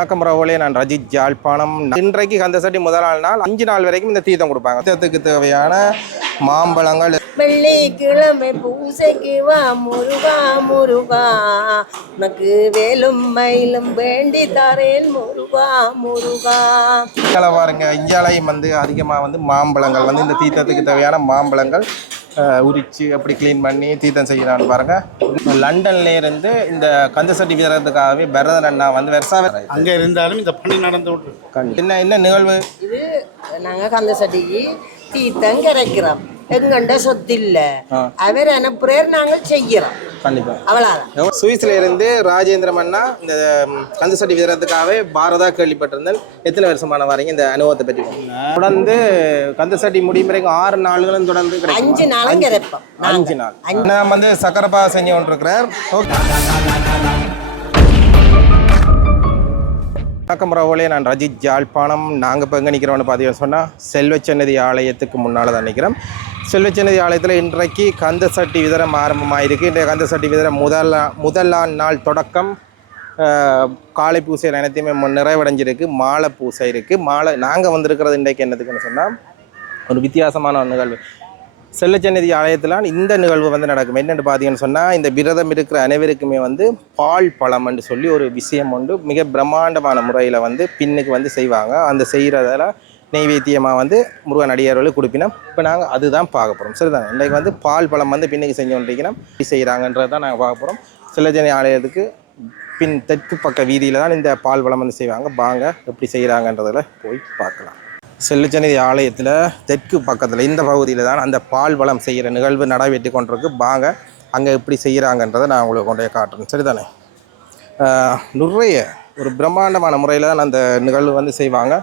வணக்கம் ரவோலே நான் ரஜித் ஜாழ்ப்பாணம். இன்றைக்கு கந்தசட்டி முதல் நாள் நாள் அஞ்சு நாள் வரைக்கும் இந்த தீர்த்தம் கொடுப்பாங்க. தீர்த்தத்துக்கு தேவையான மாம்பழங்கள் வெள்ளிக்கிழமை பூசைக்கு வா முருகா முருகா. உனக்கு வேலும் மயிலும் வேண்டி தரேன் முருகா முருகா. இங்கே பாருங்க இஞ்சாலையும் வந்து அதிகமாக வந்து மாம்பழங்கள் வந்து இந்த தீர்த்தத்துக்கு தேவையான மாம்பழங்கள் உரிச்சு அப்படி க்ளீன் பண்ணி தீர்த்தம் செய்யலான்னு பாருங்க. லண்டன்ல இருந்து இந்த கந்தசட்டி வீரத்துக்காகவே பரதன் அண்ணா வந்து வெர்சாவே அங்கே இருந்தாலும் இந்த பணி நடந்து விட்டு என்ன என்ன நிகழ்வு? இது நாங்கள் கந்த சட்டிக்கு தீர்த்தம் கிடைக்கிறோம் எங்கண்ட சொத்து இல்லை அவர் அனுப்புறார் நாங்கள் செய்கிறோம். கண்டிப்பா. அவ்வளோதான் சுவிஸ்ல இருந்து ராஜேந்திர மன்னா இந்த ம், கந்தசட்டி வீரத்துக்காகவே பாரதா கேள்விப்பட்டிருந்தேன். எத்தனை வருஷமான வரீங்க இந்த அனுபவத்தை பற்றி? தொடர்ந்து கந்தசட்டி முடியும் வரைக்கும் ஆறு நாள்களும் தொடர்ந்து அஞ்சு நாளும் அஞ்சு. நாள். நான் வந்து சக்கரப்பா செஞ்சு கொண்டிருக்கிறார் ஓகே. வணக்கம் ரவோலே நான் ரஜித் ஜாழ்ப்பாணம் நாங்கள் இப்போ எங்கே நிற்கிறோம்னு பார்த்தீங்கன்னு சொன்னால் செல்வச்சன்னதி ஆலயத்துக்கு முன்னால் தான் நிற்கிறோம் செல்வச்சன்னதி ஆலயத்தில் இன்றைக்கு கந்த சட்டி விதரம் ஆரம்பமாயிருக்கு. இன்றைய கந்த சட்டி விதரம் முதல் முதலாம் நாள் தொடக்கம். காலை பூசை அனைத்தையுமே நிறைவடைஞ்சிருக்கு. மாலை பூசை இருக்குது மாலை நாங்கள் வந்திருக்கிறது இன்றைக்கு என்னதுக்குன்னு சொன்னால் ஒரு வித்தியாசமான ஒரு நிகழ்வு. செல்லச்சன்னதி ஆலயத்தில் இந்த நிகழ்வு வந்து நடக்கும். என்னென்னு பார்த்தீங்கன்னு சொன்னால் இந்த விரதம் இருக்கிற அனைவருக்குமே வந்து பால் பழம்னு சொல்லி ஒரு விஷயம் உண்டு. மிக பிரம்மாண்டமான முறையில் வந்து பின்னுக்கு வந்து செய்வாங்க. அந்த செய்கிறதால நெய்வேத்தியமாக வந்து முருகன் அடியார்களுக்கு கொடுப்பினோம். இப்போ நாங்கள் அதுதான் பார்க்க போகிறோம் சரிதானே? இன்றைக்கு வந்து பால் பழம் வந்து பின்னுக்கு செஞ்சு எப்படி செய்கிறாங்கன்றது தான் நாங்கள் பார்க்க போகிறோம் செல்லச்சனி ஆலயத்துக்கு பின் தெற்கு பக்க வீதியில் தான் இந்த பால் பழம் வந்து செய்வாங்க. வாங்க எப்படி செய்கிறாங்கன்றதில் போய் பார்க்கலாம். செல்லுச்சநிதி ஆலயத்தில் தெற்கு பக்கத்தில் இந்த பகுதியில் தான் அந்த பால் வளம் செய்கிற நிகழ்வு நடைபெற்று கொண்டிருக்கு. வாங்க அங்கே எப்படி செய்கிறாங்கன்றதை நான் உங்களுக்கு கொண்டு போய் காட்டுறேன். சரிதானே? நிறைய ஒரு பிரம்மாண்டமான முறையில் தான் அந்த நிகழ்வு வந்து செய்வாங்க.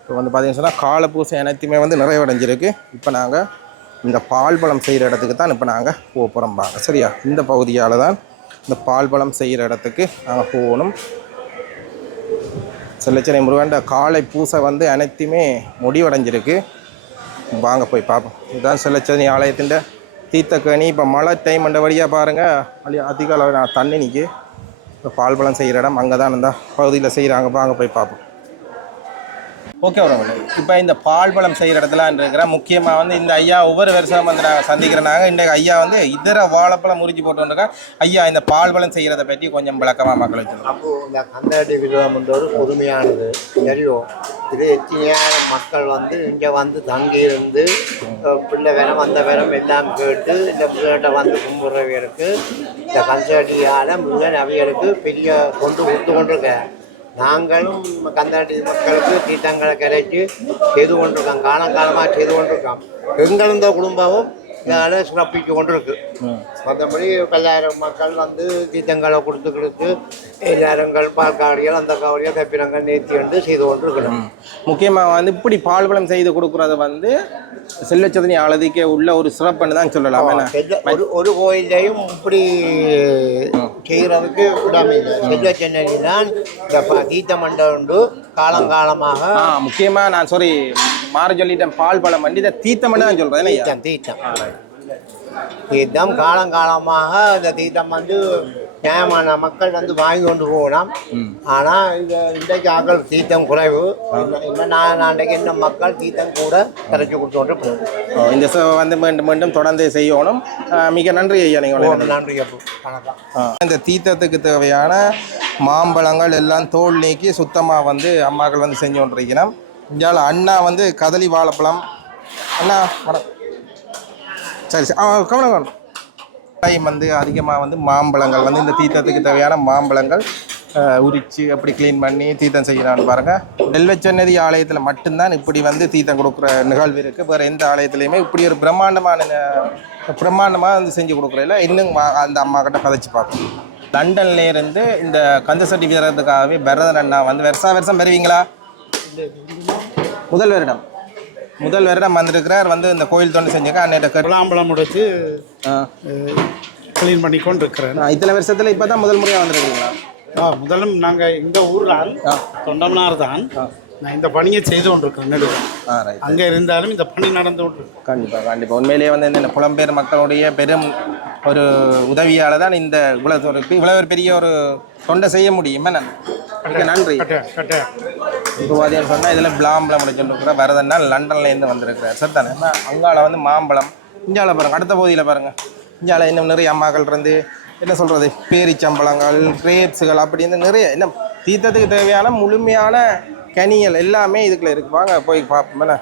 இப்போ வந்து பார்த்திங்கன்னு சொன்னால் காலப்பூசை அனைத்துமே வந்து நிறைவடைஞ்சிருக்கு. இப்போ நாங்கள் இந்த பால் பழம் செய்கிற இடத்துக்கு தான் இப்போ நாங்கள் போகிறோம் பாங்க சரியா? இந்த பகுதியால் தான் இந்த பால் பழம் செய்கிற இடத்துக்கு நாங்கள் போகணும். செல்லச்சனை முருகண்ட காலை பூசை வந்து அனைத்துமே முடிவடைஞ்சிருக்கு. வாங்க போய் பார்ப்போம். இதுதான் செல்லச்சனி ஆலயத்தின் தீர்த்தக்கணி இப்போ மழை டைம் அந்த வழியாக பாருங்கள் அழி அதிக அளவு தண்ணி நிற்கி இப்போ பால் பழம் செய்கிற இடம் அங்கே தான் இந்த பகுதியில் செய்கிறாங்க வாங்க போய் பார்ப்போம். ஓகே வரவங்களே இப்போ இந்த பால் பழம் செய்கிற இடத்துல இருக்கிற முக்கியமாக வந்து இந்த ஐயா ஒவ்வொரு வருஷம் வந்து நாங்கள் சந்திக்கிறனாங்க இன்றைக்கு ஐயா வந்து இதர வாழைப்பழம் முறிஞ்சு போட்டுருக்கா ஐயா இந்த பால் பழம் செய்கிறத பற்றி கொஞ்சம் விளக்கமாக மக்களுக்கு சொல்லுங்கள் அப்போது இந்த கந்தாட்டி விரதம் வந்து புதுமையானது தெரியும். இது எத்தனையான மக்கள் வந்து இங்கே வந்து தங்கியிருந்து பிள்ளை வேணும் அந்த வேணும் எல்லாம் கேட்டு இந்த முருகன்கிட்ட வந்து கும்பிட்றவர்களுக்கு இந்த கந்தாடியால் முருகன் அவைகளுக்கு பெரிய கொண்டு கொடுத்து கொண்டிருக்கேன் நாங்களும் கந்தாடி மக்களுக்கு தீட்டங்களை கரைச்சி செய்து கொண்டிருக்கோம். காலங்காலமாக செய்து கொண்டிருக்கோம். எங்களும் இந்த குடும்பமும் இதனால் சிறப்பித்து கொண்டிருக்கு. மற்றபடி பல்லாயிரம் மக்கள் வந்து தீர்த்தங்களை கொடுத்து கொடுத்து எல்லாரங்கள் பால் காவடிகள் அந்த காவடிகள் கப்பிரங்கள் நேர்த்தி வந்து செய்து கொண்டு இருக்கணும் முக்கியமாக வந்து இப்படி பால் பழம் செய்து கொடுக்குறது வந்து செல்வச்சதனி அழதிக்கே உள்ள ஒரு சிறப்புன்னு தான் சொல்லலாம். ஒரு ஒரு கோயிலையும் இப்படி செய்கிறதுக்கு விடாமல் இல்லை. செல்வ சென்னை தான் இந்த தீர்த்த மண்டபம் உண்டு. காலங்காலமாக முக்கியமாக நான் சாரி மாறி சொல்லிட்டேன். பால் பழம் வண்டி இதை தீத்தம்னு தான் சொல்கிறேன் தீர்த்தம் தீர்த்தம். தீர்த்தம். காலங்காலமாக இந்த தீர்த்தம் வந்து நியாயமான மக்கள் வந்து வாங்கி கொண்டு போகலாம். ஆனால் இந்த இன்றைக்கு ஆக்கள் தீர்த்தம் குறைவு. இன்னும் நான் நாளைக்கு இன்னும் மக்கள் தீர்த்தம் கூட கரைச்சி கொடுத்து கொண்டு போகணும். இந்த வந்து மீண்டும் மீண்டும் தொடர்ந்து செய்யணும். மிக நன்றி ஐயா நீங்கள் நன்றி வணக்கம். இந்த தீர்த்தத்துக்கு தேவையான மாம்பழங்கள் எல்லாம் தோல் நீக்கி சுத்தமாக வந்து அம்மாக்கள் வந்து செஞ்சு கொண்டிருக்கிறோம். இந்தியாவில் அண்ணா வந்து கதலி வாழைப்பழம். அண்ணா வணக்கம். சரி சரி. ஆ கவனம் கவனம். டைம் வந்து அதிகமாக வந்து மாம்பழங்கள் வந்து இந்த தீர்த்தத்துக்கு தேவையான மாம்பழங்கள் உரித்து அப்படி க்ளீன் பண்ணி தீர்த்தம் செய்யலாம்னு பாருங்கள் நெல்வச்சநதி ஆலயத்தில் மட்டும்தான் இப்படி வந்து தீர்த்தம் கொடுக்குற நிகழ்வு இருக்குது வேறு எந்த ஆலயத்துலையுமே இப்படி ஒரு பிரம்மாண்டமான பிரம்மாண்டமாக வந்து செஞ்சு கொடுக்குறதில்ல. இன்னும் மா- அந்த அம்மா கிட்ட கதைச்சு பார்க்கணும் லண்டன்லேருந்து இந்த கந்தசட்டி வீரத்துக்காகவே பரதன் அண்ணா வந்து வருஷா வருஷம் வருவீங்களா? முதல் வருடம் முதல் வருடம் வந்திருக்கிறார். வந்து இந்த கோயில் தொண்டு செஞ்சுக்க அன்னையிட்ட கரு பலாம்பழம் உடைச்சு. க்ளீன் பண்ணி கொண்டு இருக்கிறேன் இத்தனை வருஷத்துல இப்பதான் முதல் முறையா வந்திருக்கீங்களா ஆ முதலும் நாங்கள் இந்த ஊர் தான் தொண்டமனார் தான் நான் இந்த பணியை செய்து கொண்டிருக்கிறேன் அங்கே இருந்தாலும் இந்த பணி நடந்து கொண்டு கண்டிப்பா கண்டிப்பா. உண்மையிலேயே வந்து இந்த புலம்பெயர் மக்களுடைய பெரும் ஒரு உதவியால தான் இந்த இவ்வளவு ஒரு இவ்வளவு ஒரு பெரிய ஒரு தொண்டை செய்ய முடியும். நன்றி. கட்டாயம். இப்போ பார்த்தீங்கன்னு சொன்னால் இதில் பிளாம்பழம் முடிச்சுட்டு வரதன்னா லண்டன்லேருந்து வந்திருக்கிறார். சார் தானே? அங்கால வந்து மாம்பழம். இஞ்சால பாருங்கள் அடுத்த பகுதியில் பாருங்கள் இஞ்சால இன்னும் நிறைய அம்மாக்கள் இருந்து என்ன சொல்கிறது பேரிச்சம்பழங்கள் கிரேப்ஸுகள் அப்படின்னு நிறைய என்ன தீர்த்தத்துக்கு தேவையான முழுமையான கனிகள் எல்லாமே இதுக்குள்ள இருக்கு. வாங்க போய் பார்ப்போம் என்ன?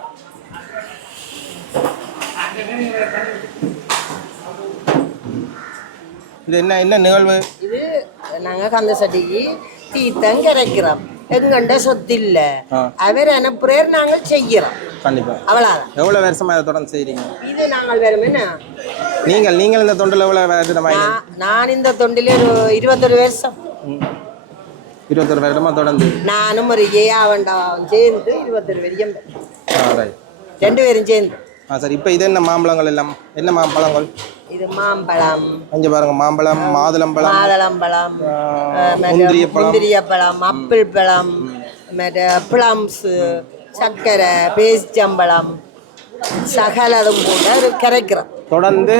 இது என்ன என்ன நிகழ்வு? இது நாங்கள் கந்த சட்டிக்கு தீர்த்தம் கரைக்கிறோம். எங்கண்ட சொத்து இல்ல. அவர் அனுப்புறார் நாங்கள் செய்கிறோம். கண்டிப்பாக அவ்வளவுதான். எவ்வளோ வருஷமாக இதை தொடர்ந்து செய்கிறீங்க இது நாங்கள் வேறும் என்ன? நீங்கள் நீங்கள் இந்த தொண்டில் எவ்வளோ வருடமாக நான் இந்த தொண்டில ஒரு இருபத்தொரு வருஷம். இருபத்தொரு வருடமாக தொடர்ந்து? நானும் ஒரு ஏயாவண்டாவும் சேர்ந்து இருபத்தொரு ரைட் ரெண்டு பேரும் சேர்ந்து. ஆ சரி. இப்போ இது என்ன மாம்பழங்கள் எல்லாம்? என்ன மாம்பழங்கள்? இது மாம்பழம். அங்கே பாருங்க மாம்பழம் மாதுளம்பழம் மாதுளம்பழம் முந்திரிய பழம் முந்திரிய பழம் அப்பிள் பழம் மற்ற பிளம்ஸ் சர்க்கரை பேரிச்சம்பழம் சகலதும் கூட கரைக்கிறோம். தொடர்ந்து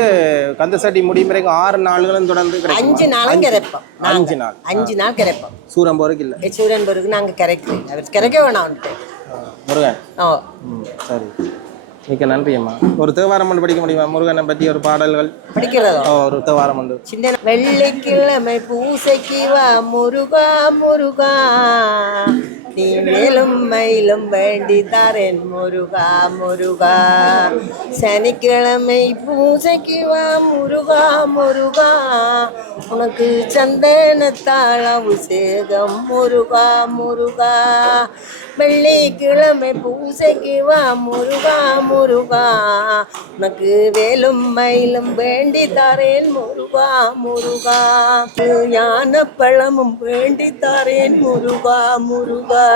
கந்தசட்டி முடியும் வரைக்கும் ஆறு நாள்களும் தொடர்ந்து அஞ்சு நாளும் கரைப்போம். அஞ்சு நாள். அஞ்சு நாள் கரைப்போம். சூரம்போருக்கு இல்லை. சூரன்பருக்கு நாங்கள் கரைக்கிறோம் அவர் கரைக்க வேணாம் முருகன். ஓ சரி. மிக்க நன்றி அம்மா. ஒரு தேவாரம் ஒன்று படிக்க முடியுமா? முருகனை பற்றி ஒரு பாடல்கள். படிக்கிறதோ? ஒரு தேவாரம் உண்டு. சின்ன வெள்ளிக்கிழமை பூசைக்கு வா முருகா முருகா. நீ மேலும் மயிலும் வேண்டி தரேன் முருகா முருகா. சனிக்கிழமை பூசைக்கு வா முருகா முருகா. உனக்கு சந்தனத்தாள் அபிஷேகம் முருகா முருகா. வெள்ளிக்கிழமை பூசைக்கு வா முருகா முருகா உனக்கு வேலும் மயிலும் வேண்டி தரேன் முருகா முருகா. ஞான பழமும் வேண்டி தரேன் முருகா முருகா.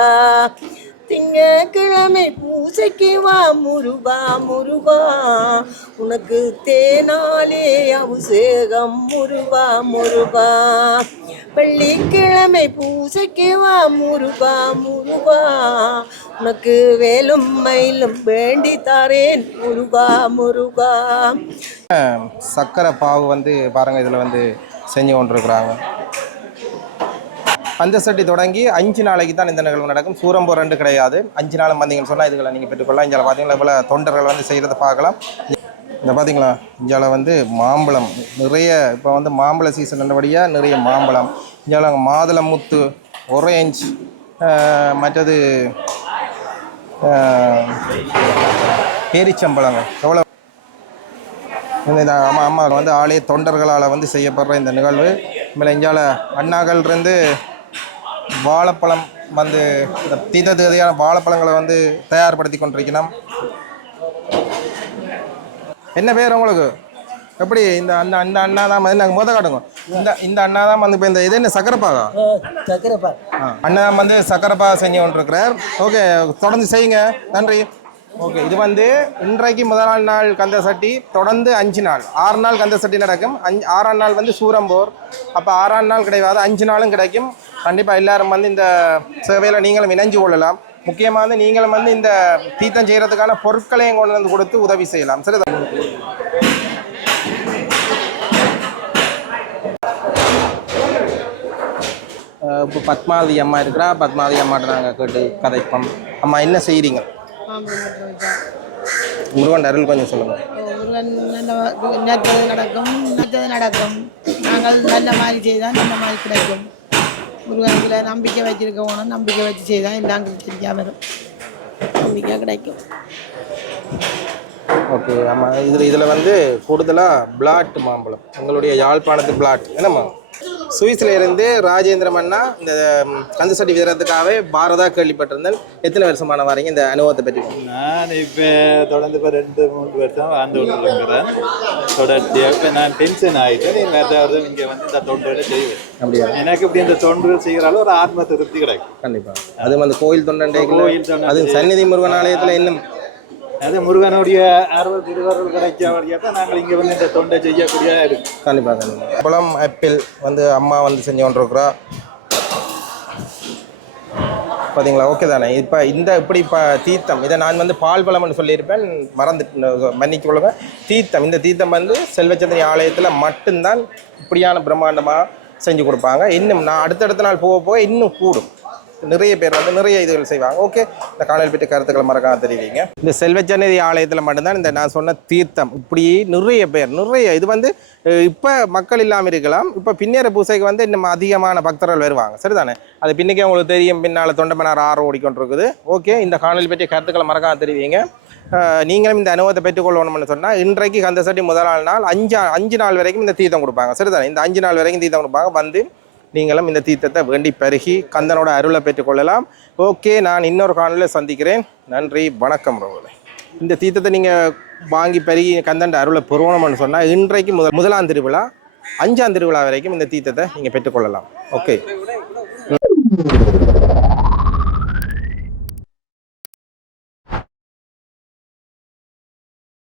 திங்கக்கிழமை பூஜைக்கு வா முருகா முருகா. உனக்கு தேனாலே அபிஷேகம் முருகா முருகா. வெள்ளிக்கிழமை பூஜைக்கு வா முருகா முருகா. உனக்கு வேலும் மயிலும் வேண்டி தாரேன் முருகா முருகா. சக்கரை பாவு வந்து பாருங்கள் இதில் வந்து செஞ்சு கொண்டிருக்கிறாங்க. பஞ்சசட்டி தொடங்கி அஞ்சு நாளைக்கு தான் இந்த நிகழ்வு நடக்கும். சூரம்போ ரெண்டு கிடையாது. அஞ்சு நாளும் வந்தீங்கன்னு சொன்னால் இதுகளை நீங்கள் பெற்றுக்கொள்ளலாம். இங்கே பார்த்தீங்களா? இவ்வளோ தொண்டர்கள் வந்து செய்கிறத பார்க்கலாம். இந்த பார்த்தீங்களா? இந்தியாவில் வந்து மாம்பழம் நிறைய இப்போ வந்து மாம்பழ சீசன் நல்லபடியாக நிறைய மாம்பழம். இந்தியாவில் மாதுளம் முத்து ஒரேஞ்ச் மற்றது பேரிச்சம்பழங்க எவ்வளோ இந்த அம்மா அம்மா வந்து ஆலய தொண்டர்களால் வந்து செய்யப்படுற இந்த நிகழ்வு. மேலே இந்தியாவில் அண்ணாக்கள்லேருந்து வாழைப்பழம் வந்து இந்த தீத தேதியான வாழைப்பழங்களை வந்து தயார்படுத்தி கொண்டிருக்கணும் என்ன பேர் உங்களுக்கு? எப்படி இந்த அந்த அந்த அண்ணா தான் வந்து நாங்கள் முத காட்டுங்க. இந்த இந்த அண்ணா தான் வந்து இப்போ இந்த இது என்ன சக்கரைப்பாகா? சக்கரைப்பா. ஆ அண்ணன் வந்து சக்கரைப்பா செஞ்சு கொண்டிருக்கிறார். ஓகே தொடர்ந்து செய்யுங்க. நன்றி. ஓகே இது வந்து இன்றைக்கு முதல் நாள் கந்த சட்டி தொடர்ந்து அஞ்சு நாள். ஆறு நாள் கந்த சட்டி நடக்கும். அஞ்சு ஆறாம் நாள் வந்து சூரம்போர். அப்போ ஆறாம் நாள் கிடையாது அஞ்சு நாளும் கிடைக்கும். கண்டிப்பாக எல்லாரும் வந்து இந்த சேவையில் நீங்களும் இணைஞ்சு கொள்ளலாம். முக்கியமாக வந்து நீங்களும் வந்து இந்த தீர்த்தம் செய்கிறதுக்கான பொருட்களையும் கொண்டு வந்து கொடுத்து உதவி செய்யலாம். சரி இப்போ பத்மாவதி அம்மா இருக்கிறா. பத்மாவதி அம்மாட்ட நாங்கள் கேட்டு கதைப்போம். அம்மா என்ன செய்கிறீங்க முருகன் அருள் கொஞ்சம் சொல்லுங்கள் முருகன் நடக்கும் நடக்கும். நாங்கள் நல்ல மாதிரி செய்தால் நல்ல மாதிரி கிடைக்கும். முருகனுக்குள்ள நம்பிக்கை வச்சிருக்க போனோம் நம்பிக்கை வச்சு செய்தால் எல்லாம் கிடைச்சிருக்கா வரும். நம்பிக்கை கிடைக்கும். ஓகே ஆமாம் இதில் இதில் வந்து கூடுதலாக பிளாட் மாம்பழம். உங்களுடைய யாழ்ப்பாணத்து பிளாட். என்னம்மா? சுவிஸ்ல இருந்து ராஜேந்திர மன்னா இந்த கந்து சட்டி விதறதுக்காகவே பாரதா கேள்விப்பட்டிருந்தேன் எத்தனை வருஷமான வரீங்க இந்த அனுபவத்தை பற்றி? நான் இப்போ தொடர்ந்து இப்போ ரெண்டு மூணு வருஷம் வாழ்ந்து கொண்டிருக்கிறேன் தொடர்ச்சியாக இப்போ நான் டென்ஷன் ஆகிட்டேன் நீ வேறு இங்கே வந்து இந்த தொண்டுகளை செய்வேன். அப்படியா? எனக்கு இப்படி இந்த தொண்டுகள் செய்கிறாலும் ஒரு ஆத்ம திருப்தி கிடைக்கும். கண்டிப்பாக அதுவும் அந்த கோயில் தொண்டை கோயில் தொண்டை. அது சந்நிதி முருகன் ஆலயத்தில் இன்னும் அது முருகனுடைய அறுபது திருவருள் கிடைச்சபடியாக தான் நாங்கள் இங்கே வந்து இந்த தொண்டை செய்யக்கூடிய இருக்கு கண்டிப்பாக கண்டிப்பாக பழம் ஆப்பிள் வந்து அம்மா வந்து செஞ்சு கொண்டிருக்கிறோம் பார்த்தீங்களா ஓகே தானே? இப்போ இந்த இப்படி இப்போ தீர்த்தம் இதை நான் வந்து பால் பழம்னு சொல்லியிருப்பேன். மறந்து மன்னிக்கு கொள்ளுங்க தீர்த்தம் இந்த தீர்த்தம் வந்து செல்வச்சந்திரி ஆலயத்தில் மட்டும்தான் இப்படியான பிரம்மாண்டமாக செஞ்சு கொடுப்பாங்க. இன்னும் நான் அடுத்தடுத்த நாள் போக போக இன்னும் கூடும். நிறைய பேர் வந்து நிறைய இதுகள் செய்வாங்க. ஓகே இந்த காணொலி பற்றி கருத்துக்களை மறக்காம தெரிவிங்க. இந்த செல்வச்சநிதி ஆலயத்தில் மட்டும்தான் இந்த நான் சொன்ன தீர்த்தம். இப்படி நிறைய பேர் நிறைய இது வந்து இப்போ மக்கள் இல்லாமல் இருக்கலாம். இப்போ பின்னேற பூசைக்கு வந்து இன்னும் அதிகமான பக்தர்கள் வருவாங்க. சரிதானே? அது பின்னைக்கே உங்களுக்கு தெரியும். பின்னால் தொண்டமனார் ஆறு ஓடிக்கொண்டிருக்குது ஓகே இந்த காணொலி பற்றி கருத்துக்களை மறக்காம தெரிவிங்க. நீங்களும் இந்த அனுபவத்தை பெற்றுக்கொள்ளணும்னு சொன்னால் இன்றைக்கு கந்தசட்டி முதல் நாள் நாள் அஞ்சு அஞ்சு நாள் வரைக்கும் இந்த தீர்த்தம் கொடுப்பாங்க. சரிதானே? இந்த அஞ்சு நாள் வரைக்கும் தீர்த்தம் கொடுப்பாங்க. வந்து நீங்களும் இந்த தீர்த்தத்தை வேண்டி பருகி கந்தனோட அருளை பெற்றுக்கொள்ளலாம் ஓகே நான் இன்னொரு காணொலியில் சந்திக்கிறேன். நன்றி வணக்கம் ரோகலை இந்த தீர்த்தத்தை நீங்கள் வாங்கி பருகி கந்தண்ட அருளை பெறுவணும்னு சொன்னால் இன்றைக்கு முதல் முதலாம் திருவிழா அஞ்சாம் திருவிழா வரைக்கும் இந்த தீர்த்தத்தை நீங்கள் பெற்றுக்கொள்ளலாம் ஓகே.